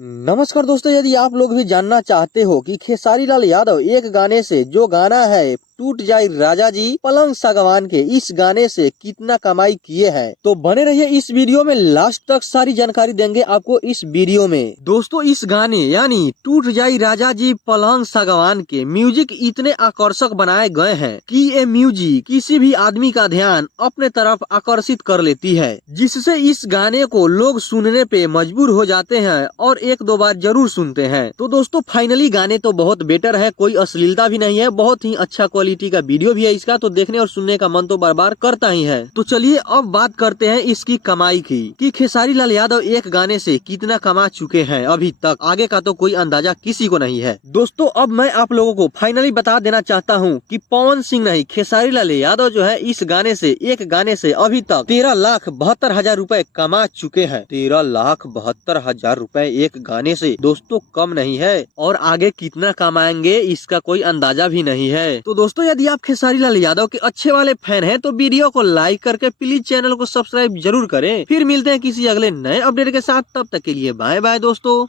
नमस्कार दोस्तों, यदि आप लोग भी जानना चाहते हो कि खेसारी लाल यादव एक गाने से, जो गाना है टूट जाए राजा जी पलंग सागवान के, इस गाने से कितना कमाई किए हैं, तो बने रहिए इस वीडियो में, लास्ट तक सारी जानकारी देंगे आपको इस वीडियो में। दोस्तों, इस गाने यानी टूट जाए राजा जी पलंग सागवान के म्यूजिक इतने आकर्षक बनाए गए हैं कि ये म्यूजिक किसी भी आदमी का ध्यान अपने तरफ आकर्षित कर लेती है, जिससे इस गाने को लोग सुनने पे मजबूर हो जाते हैं और एक दो बार जरूर सुनते हैं। तो दोस्तों, फाइनली गाने तो बहुत बेटर है, कोई अश्लीलता भी नहीं है, बहुत ही अच्छा क्वालिटी का वीडियो भी है इसका, तो देखने और सुनने का मन तो बार बार करता ही है। तो चलिए अब बात करते हैं इसकी कमाई की, कि खेसारी लाल यादव एक गाने से कितना कमा चुके हैं अभी तक। आगे का तो कोई अंदाजा किसी को नहीं है। दोस्तों, अब मैं आप लोगों को फाइनली बता देना चाहता हूँ कि पवन सिंह नहीं, खेसारी लाल यादव जो है इस गाने से, एक गाने से अभी तक 13,72,000 रूपए कमा चुके हैं। 13,72,000 रूपए एक गाने से दोस्तों कम नहीं है, और आगे कितना कमाएंगे इसका कोई अंदाजा भी नहीं है। तो दोस्तों, यदि आप खेसारी लाल यादव के अच्छे वाले फैन हैं तो वीडियो को लाइक करके प्लीज चैनल को सब्सक्राइब जरूर करें। फिर मिलते हैं किसी अगले नए अपडेट के साथ, तब तक के लिए बाय बाय दोस्तों।